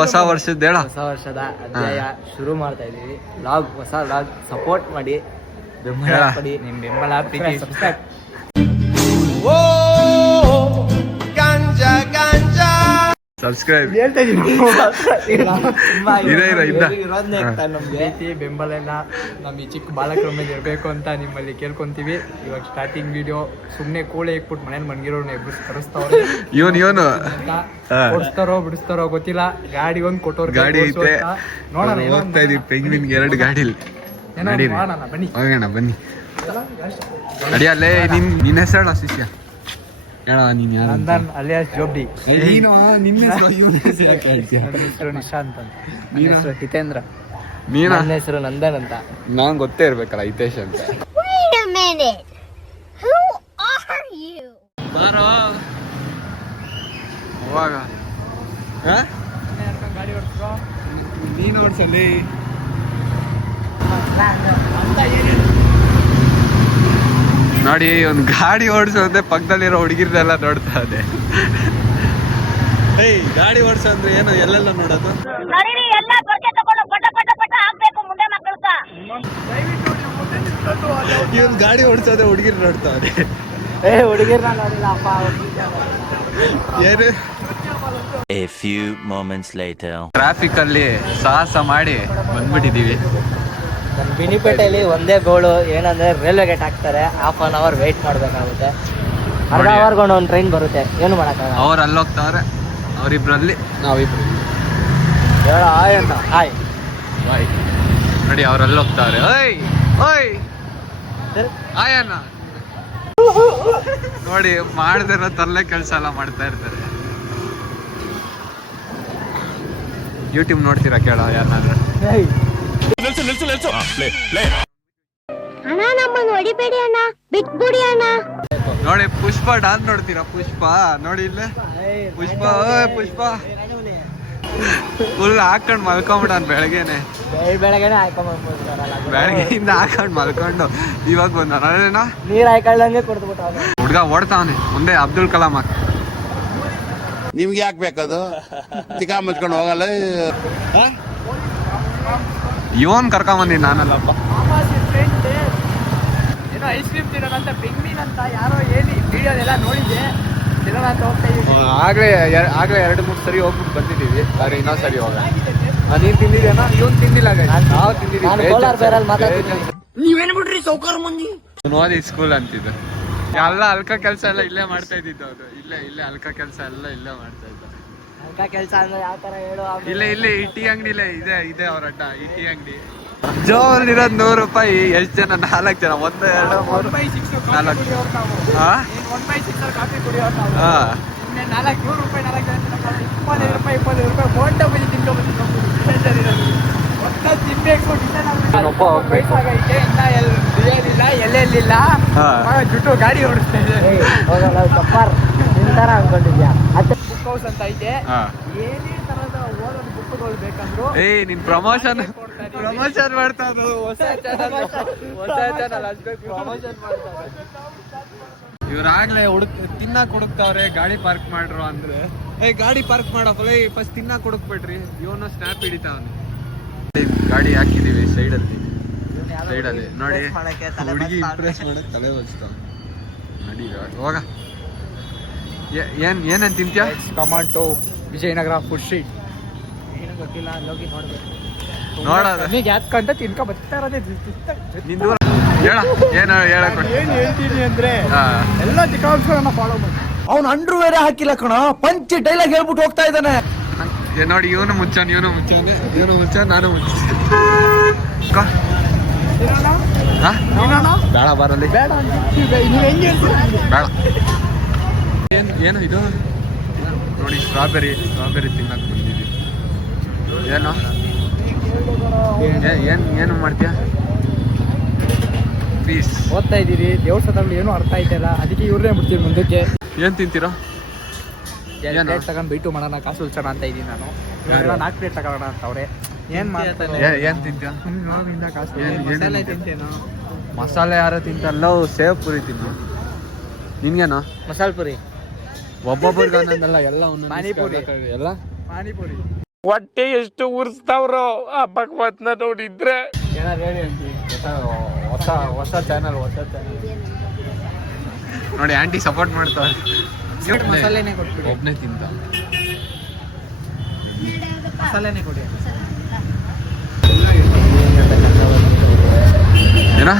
ಹೊಸ ವರ್ಷದ ಹೇಳ. ಹೊಸ ವರ್ಷದ ಅಧ್ಯಾಯ ಶುರು ಮಾಡ್ತಾ ಇದೀವಿ. ಲಾಗ್ ಹೊಸ ಲಾಗ್ ಸಪೋರ್ಟ್ ಮಾಡಿ, ಬೆಂಬಲ ಕೊಡಿ. ನಿಮ್ ಬೆಂಬಲ ಪ್ರೀತಿ ಸಬ್ಸ್ಕ್ರೈಬ್ ನಮ್ಗೆ ಬೆಂಬಲ ಎಲ್ಲ ನಮ್ ಈ ಚಿಕ್ಕ ಬಾಲಕರ ಮೇಲೆ ಇರ್ಬೇಕು ಅಂತ ನಿಮ್ಮಲ್ಲಿ ಕೇಳ್ಕೊಂತೀವಿ. ಇವಾಗ ಸ್ಟಾರ್ಟಿಂಗ್ ವಿಡಿಯೋ ಸುಮ್ನೆ ಕೋಳಿ ಇಕ್ಬಿಟ್ಟು ಮನೇಲಿ ಮನ್ಗಿರೋರ್ನ ಕರೆಸ್ತಾವ್ರೆ. ಇವನು ಓಡಿಸ್ತಾರೋ ಬಿಡಿಸ್ತಾರೋ ಗೊತ್ತಿಲ್ಲ. ಗಾಡಿ ಒಂದ್ ಕೊಟ್ಟೋರ್ ಗಾಡಿ ಐತೆ ನೋಡೋಣ. ಹೋಗ್ತಾ ಇದೀವಿ ಪೆಂಗ್ವಿನ್ಗೆ 2 ಗಾಡಿಲಿ. ಬನ್ನಿ ಹೋಗೋಣ ಬನ್ನಿ. ಅಡಿಯಲ್ಲೇ ನಿನ್ನ ಹೆಸರಲ್ಲ ಶಿಷ್ಯ ಹೇಳ. ನೀನ್ ಯಾರು? ನಂದನ್ ಅಲಿಯಾಸ್ ಜೋಬ್ಡಿ. ನಿನ್ನ ಹೆಸರು ನಿಶಾಂತ್ ಅಂತ. ನನ್ನ ಹೆಸರು ಹಿತೇಂದ್ರ. ನೀನ? ನನ್ನ ಹೆಸರು ನಂದನ್ ಅಂತ. ನಾನ್ ಗೊತ್ತೇ ಇರ್ಬೇಕಲ್ಲ ಹಿತೇಶ್ ಅಂತ. ಬಾರೋ ಅವಾಗ ಗಾಡಿ ಓಡಿಸ್ಕೋ. ನೀನ್ ಓಡ್ಸಲ್ಲಿ. ನೋಡಿ ಒಂದು ಗಾಡಿ ಓಡಿಸೋದೆ ಪಕ್ಕದಲ್ಲಿರೋ ಹುಡುಗಿರ್ದೆಲ್ಲ ನೋಡ್ತಾ ಇದೆ. ಏಯ್ ಗಾಡಿ ಓಡಿಸೋದ್ರೆ ಏನು ಎಲ್ಲೆಲ್ಲ ನೋಡೋದು? ಇವನ್ ಗಾಡಿ ಓಡಿಸೋದೆ ಹುಡುಗಿರ್ ನೋಡ್ತಾವ್ರೆ. ಹುಡುಗಿರ್ನ ನೋಡಿಲ್ಲ ಅಪ್ಪ. ಏನು A few moments later. Traffic ಅಲ್ಲಿ ಸಾಹಸ ಮಾಡಿ ಬಂದ್ಬಿಟ್ಟಿದೀವಿ. ಬಿನಿಪೇಟೆಯಲ್ಲಿ ಒಂದೇ ಗೋಳು ಏನಂದ್ರೆ ರೈಲ್ವೆ ಗೇಟ್ ಹಾಕ್ತಾರೆ. 1/2 hour ವೇಟ್ ಮಾಡ್ಬೇಕಾಗುತ್ತೆ. ಅರ್ಧ ಅವರ್ಗೊಂಡು ಒಂದು ಟ್ರೈನ್ ಬರುತ್ತೆ. ಏನು ಮಾಡಕ್ಕಾಗಲ್ಲ. ಅವ್ರು ಅಲ್ಲಿ ಹೋಗ್ತಾವ್ರೆ, ಅವರಿಬ್ರಲ್ಲಿ ನಾವಿಬ್ರು. ಹೇಳ ಹಾಯ್ ಅಂತ. Hi bye. ನೋಡಿ ಅವ್ರು ಅಲ್ಲಿ ಹೋಗ್ತಾವ್ರೆ. ಓಯ್ ಓಯ್ ಹಾಯ್ ಅಣ್ಣ. ನೋಡಿ ಮಾಡ್ದಿರೋ ತರಲೆ ಕೆಲಸ ಎಲ್ಲ ಮಾಡ್ತಾ ಇರ್ತಾರೆ. ಯೂಟ್ಯೂಬ್ ನೋಡ್ತೀರಾ ಕೇಳ ಯಾರನ್ನಾದ್ರೆ? ಅಣ್ಣ ನಮ್ಮನ್ನು ಹೊಡಿಬೇಡಿ ಅಣ್ಣ, ಬಿಟ್ಬಿಡಿ ಅಣ್ಣ. ನೋಡಿ ಪುಷ್ಪ ಡಾನ್ಸ್ ನೋಡ್ತೀರಾ? ಪುಷ್ಪ ನೋಡಿ ಇಲ್ಲೇ ಪುಷ್ಪ. ಪುಷ್ಪ ಫುಲ್ ಹಾಕೊಂಡ್ ಮಲ್ಕೊಂಬಿಡನ್ ಬೆಳಗ್ಗೆನೆ. ಬೆಳಗ್ಗೆನೆ ಹಾಕೊಂಡ್ಬಂದ್ಬಿಡ್ತಾರಲ್ಲ. ಬೆಳಗ್ಗೆಯಿಂದ ಹಾಕೊಂಡ್ ಮಲ್ಕೊಂಡು ಇವಾಗ ಬಂದ ನೀರ್ ಹಾಕೊಳ್ಳಂಗೆ ಕೊಡ್ಬಿಟ್ಟ ಹುಡ್ಗ ಓಡ್ತಾವನೆ ಮುಂದೆ. ಅಬ್ದುಲ್ ಕಲಾಂ ಹಾಕ. ನಿಮ್ಗೆ ಯಾಕೆ ಬೇಕದು? ತಿಕಾ ಮುಚ್ಕೊಂಡು ಹೋಗಲ್ಲ. ಇವನ್ ಕರ್ಕೊಂಬಂದಿ ನಾನಲ್ಲಪ್ಪ. ಏನೋ ಐಸ್ ಕ್ರೀಮ್ ತಿನ್ನೋಣ ಅಂತ ಪೆಂಗ್ವಿನ್ ಅಂತ ಯಾರೋ ಹೇಳಿ ವಿಡಿಯೋದೆಲ್ಲ ನೋಡಿದ್ದೆ. ತಿನ್ನೋಣ ಅಂತ ಹೋಗ್ತಾ ಇದ್ದೀವಿ. ಆಗ್ಲೇ 2-3 ಸರಿ ಹೋಗ್ಬಿಟ್ಟು ಬಂದಿದ್ದೀವಿ. ಆದ್ರೆ ಇನ್ನೊಂದ್ ಸರಿ ಹೋಗ. ನೀನ್ ತಿಂದಿದ್ದೇನಾ? ಇವನ್ ತಿಂದಿಲ್ಲ. ನಾವು ತಿಂದಿದ್ದೀವಿ. ನೀವೇನ್ ಬಿಡ್ರಿ ಸೌಕರ್ ಮಂದಿ. ಓದಿ ಸ್ಕೂಲ್ ಅಂತಿದ್ದು ಎಲ್ಲ ಅಲ್ಕ ಕೆಲಸ ಎಲ್ಲ ಇಲ್ಲೇ ಮಾಡ್ತಾ ಇದ್ದಿದ್ದು. ಅವ್ರು ಇಲ್ಲೇ ಅಲ್ಕ ಕೆಲಸ ಎಲ್ಲ ಇಲ್ಲೇ ಮಾಡ್ತಾ ಇದ್ದ. ಅಲ್ಕ ಕೆಲಸ ಅಂದ್ರೆ ಯಾವ ತರ ಹೇಳು? ಇಲ್ಲೇ ಈ ಟೀ ಅಂಗಡಿಲೇ ಇದೆ ಅವ್ರ ಅಡ್ಡ. ಈ ಟೀ ಅಂಗಡಿ ಜೋಲಿರೋದು 100 ರೂಪಾಯಿ. ಎಷ್ಟು ಜನ? 4 ಜನ. 1, 2, 3, 4. ಹಾ 1/6 ಕಾಫಿ ಕುಡಿಯೋರು ನಾವು. ಹಾ 400 ರೂಪಾಯಿ 4 ಜನ 25 ರೂಪಾಯಿ ಬೋಂಡ ಬಜ್ಜಿ ತಿನ್ಕೊಂಡ್ಬಂದಿದ್ದೀವಿ. ಒಟ್ಟು ತಿನ್ಬೇಕು. ವಯಸ್ಸಾಗೈತೆ ಇನ್ನ ಬಿರಿಯಾನಿಲ್ಲ ಎಲ್ಲೆಲ್ಲಿಲ್ಲ. ಜುಟ್ಟು ಗಾಡಿ ಓಡಿಸ್ತಾ ಇದೆ. ಸಫರ್ ನಿಂತರ ಅನ್ಕೊಂಡಿದ್ಯಾ? ಬುಕ್ ಹೌಸ್ ಅಂತ ಐತೆ. ಏನೇ ತರದ ಓದೋದು ಬುಕ್ಗಳು ಬೇಕಂದ್ರು ನಿನ್ ಪ್ರಮೋಷನ್ ಮಾಡ್ತಾ ಇದ್ರು. ಹೊಸ ಚಾನಲ್ ಪ್ರಮೋಷನ್ ಮಾಡ್ತಾರೆ. ಇವ್ರಾಗ್ಲೇ ತಿನ್ನಕ್ ಹುಡುಕ್ತಾವ್ರೆ. ಗಾಡಿ ಪಾರ್ಕ್ ಮಾಡ್ರು ಅಂದ್ರೆ ಗಾಡಿ ಪಾರ್ಕ್ ಮಾಡಪ್ಪ. ಫಸ್ಟ್ ತಿನ್ನಕ್ ಹುಡುಕ್ಬಿಟ್ರಿ. ಇವನು ಸ್ನ್ಯಾಪ್ ಹಿಡಿತಾವನು. ಗಾಡಿ ಹಾಕಿದೀವಿ ಸೈಡಲ್ಲಿ ನೋಡಿ. ಹುಡುಗಿ ಇಂಪ್ರೆಸ್ ಮಾಡಕ್ ತಲೆ ಬಚ್ತಾವ. ನಡಿ ಹೋಗ. ಏನೇನ್ ತಿಂತ್ಯಾ? Tomato Vijayanagar food street. ಏನು ಗೊತ್ತಿಲ್ಲ. ಲೋಗಿ ನೋಡ್ಬೇಕು. ನೋಡೋದು ನನಗೆ ಯಾಕಂತ ತಿನ್ಕೊ ಬರ್ತಾ ಇರೋದೇ. ನಿನ್ ದೂರ ಹೇಳ. ಏನು ಹೇಳಕ್ ಏನ್ ಹೇಳ್ತೀನಿ ಅಂದ್ರೆ ಎಲ್ಲ ಚಿಕಾನ್ಸ್ಗಳನ್ನ ಫಾಲೋ ಮಾಡಿ. ಅವ್ನು ಅಂಡ್ರು ಬೇರೆ ಹಾಕಿಲ್ಲ ಕಣ. ಪಂಚ್ ಡೈಲಾಗ್ ಹೇಳ್ಬಿಟ್ಟು ಹೋಗ್ತಾ ಇದ್ದಾನೆ. ನೋಡಿ ಇವನು ಮುಚ್ಚಾನೆ ನಾನು ಮುಚ್ಚ. ಬೇಡ ಬರಲಿ. ಬೇಡ ಬೇಡ. ಏನು ಇದು ನೋಡಿ ಸ್ಟ್ರಾಬೆರಿ ತಿನ್ನಕ್ ಬಂದಿದ್ದೀವಿ. ಏನು ಮಾಡ್ತೀಯಾ? ಪ್ಲೀಸ್ ಓದ್ತಾ ಇದ್ದೀವಿ. ದೇವ್ರ ಸದಲ್ಲಿ ಏನೂ ಅರ್ಥ ಆಯ್ತಲ್ಲ. ಅದಕ್ಕೆ ಇವ್ರನ್ನೇ ಬಿಡ್ತೀವಿ ಮುಂದಕ್ಕೆ. ಏನ್ ತಿಂತೀರಾ? ಪ್ಲೇಟ್ ತಗೊಂಡ್ ಬೈಟು ಮಾಡೋಣ, ಕಾಸು ಉಳ್ಸೋಣ ಅಂತ ಇದ್ದೀನಿ ನಾನು. 4 ಪ್ಲೇಟ್ ತಗೋಣ ಅಂತ ಅವ್ರೆ. ಏನ್ ಮಾಡ್ತಾನೆ? ಏನ್ ತಿಂತೀಯ? ಕಾಸು ತಿಂತೇನೋ. ಮಸಾಲೆ ಯಾರು ತಿಂತಲ್ಲ. ಸೇವ್ ಪುರಿ ತಿನ್ನು. ನಿನ್ಗೇನು? ಮಸಾಲೆ ಪುರಿ. ಒಬ್ಬೊಬ್ಬರಿಗೆ ಒಂದೊಂದಲ್ಲ. ಎಲ್ಲ ಪಾನಿಪುರಿ. ಎಲ್ಲ ಪಾನಿಪುರಿ ಹೊಟ್ಟೆ ಎಷ್ಟು ಉರ್ಸ್ತಾವ್ರೋ ಆ ಭಗವತ್ನ ನೋಡಿದ್ರೆ. ಏನಾದ್ರು ಹೇಳಿ ಆಂಟಿ, ಹೊಸ ಚಾನಲ್ ನೋಡಿ ಆಂಟಿ ಸಪೋರ್ಟ್ ಮಾಡ್ತಾರೆ. ಮಸಾಲೆನೇ ಕೊಟ್ಬಿಡಿ, ಒಬ್ನೇ ತಿಂತ ಮಸಾಲೆನೇ ಕೊಡಿ. ಏನ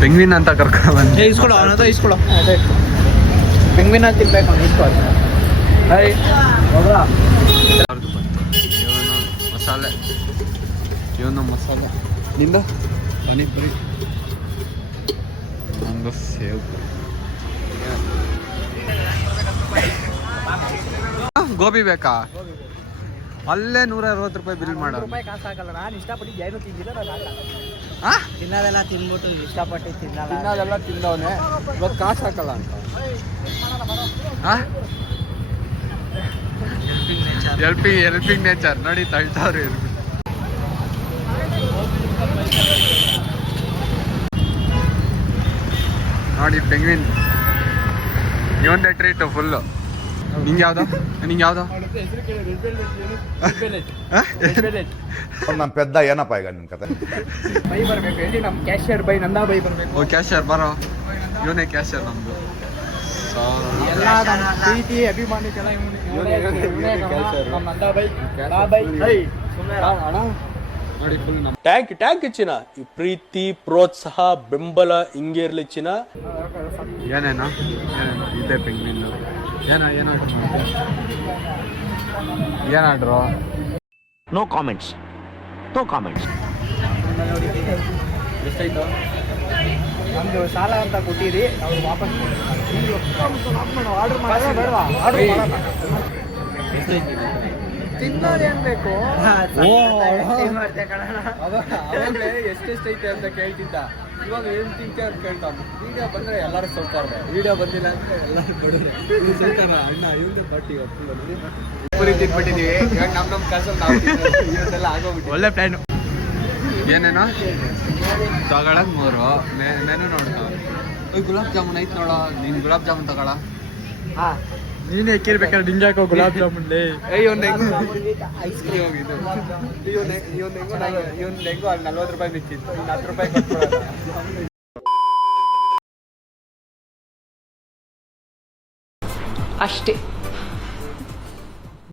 ಪೆಂಗ್ವಿನ್ ಅಂತ ಕರ್ಕೊಂಡು ಬಂದು ಇಸ್ಕೊಡು, ಅವನ ಹತ್ರ ಇಸ್ಕೊಡು. ಪೆಂಗ್ವಿನ ತಿನ್ಬೇಕು ಅವ್ನು, ಇಸ್ಕೊಡು. ಇವನು ಮಸಾಲೆ ನಿಂದ ಪಾನಿಪುರಿ, ಒಂದು ಸೇವ್ ಗೋಬಿ ಬೇಕಾ? ಅಲ್ಲೇ 160 ರೂಪಾಯಿ ಬಿಲ್ ಮಾಡೋದು. ರೂಪಾಯಿ ಕಾಸು ಹಾಕಲ್ಲ. ನಾನು ಇಷ್ಟಪಟ್ಟು ಏನು ತಿಂದಿಲ್ಲ, ನಾನು ಹಾಕಲ್ಲ. ಆ? ತಿನ್ನೋದೆಲ್ಲ ತಿನ್ಬಿಟ್ಟು ಇಷ್ಟಪಟ್ಟು ತಿನ್ನಲ್ಲ. ತಿನ್ನೋದೆಲ್ಲ ತಿಂದವನೆ, ಇವತ್ತು ಕಾಸು ಹಾಕಲ್ಲ ಅಂತ. ಹೆಲ್ಪಿಂಗ್ ನೇಚರ್ ನೋಡಿ ತಳ್ತಾವ್ರಿ. ನೋಡಿ ಪೆಂಗ್ವಿನ್ ಇವಂದೇ ಟ್ರೀಟು ಫುಲ್ಲು. ನಿಂಗೆ ಯಾವ್ದು? ನಮ್ಮ ಪೆದ್ದ ಏನಪ್ಪ ಈಗ ನಿನ್ ಕತೆ? ಬೈ ಬರ್ಬೇಕು ಹೇಳಿ, ನಮ್ಮ ಕ್ಯಾಶಿಯರ್ ಬೈ ನಂದಾ ಬೈ ಬರ್ಬೇಕು. ಓ ಕ್ಯಾಶರ್ ಬರೋ, ಇವನೇ ಕ್ಯಾಶರ್ ನಮ್ದು. ಎಲ್ಲ ನಮ್ಮ ಪ್ರೀತಿ ಅಭಿಮಾನಿಗೆಲ್ಲ ನಮ್ಮ ನಂದಾ ಬೈ, ನೋಡಿ ಫುಲ್ ನಮ್ಮ ಟ್ಯಾಂಕ್ ಚಿನ್ನ. ಈ ಪ್ರೀತಿ ಪ್ರೋತ್ಸಾಹ ಬೆಂಬಲ ಹಿಂಗೆ ಇರ್ಲಿ ಚಿನ್ನ. ಏನೇನೋ ಇದೆ ಪೆಂಗ್ವಿನ್. ಏನಾಡ್ರು? No comments. ಎಷ್ಟಾಯ್ತು? ನಮ್ದು ಸಾಲ ಅಂತ ಕೊಟ್ಟಿರಿ, ಅವ್ರು ವಾಪಸ್ ಆರ್ಡರ್ ಮಾಡೋಣ ಬೇಡವಾ? ಆರ್ಡರ್ ತಿನ್ನೋದೇನ್ ಬೇಕು? ಅವಾಗಲೇ ಎಷ್ಟೆಷ್ಟೈತೆ ಅಂತ ಕೇಳ್ತಿದ್ದ, ಇವಾಗ ಏನ್ ತಿಂತೆ ಅಂತ ಕೇಳ್ತಾನೆ. ವಿಡಿಯೋ ಬಂದ್ರೆ ಎಲ್ಲರೂ ಸೌತಾರ, ವಿಡಿಯೋ ಬಂದಿಲ್ಲ ಅಂತ ಎಲ್ಲರೂ ಬಿಡೋದು ಸೌತಾರ. ಅಣ್ಣ ಇವಂದೇ ಪಾರ್ಟಿ ಪುರಿ ತಿನ್ಬಿಟ್ಟಿದೀವಿ. ಇವಾಗ ನಮ್ಮ ಕಾಸಲ್ಲಿ ನಾವು ಇವತ್ತೆಲ್ಲ ಆಗೋಗ್ಬಿಟ್ಟು ಒಳ್ಳೆ ಪ್ಲಾನು. ಏನೇನೋ ತಗೊಳಕ್ 3 ಮೆನು ನೋಡ್ತಾವ. ಗುಲಾಬ್ ಜಾಮೂನ್ ಐತ್ ನೋಡ, ನೀನ್ ಗುಲಾಬ್ ಜಾಮೂನ್ ತಗೊಳ. ನೀನೇ ಎಕ್ಕಿರ್ಬೇಕಾದ್ರೆ ನಿಂಗೆ ಹಾಕೋ ಗುಲಾಬ್ ಜಾಮೂನ್. ಇವನ್ ಹೆಂಗು 40 ರೂಪಾಯಿ ಮಿಕ್ಕಿತ್ತು, ಇನ್ನು 10 ರೂಪಾಯಿ ಕೊಟ್ಬಿಡೋದು. ಅಷ್ಟೇ.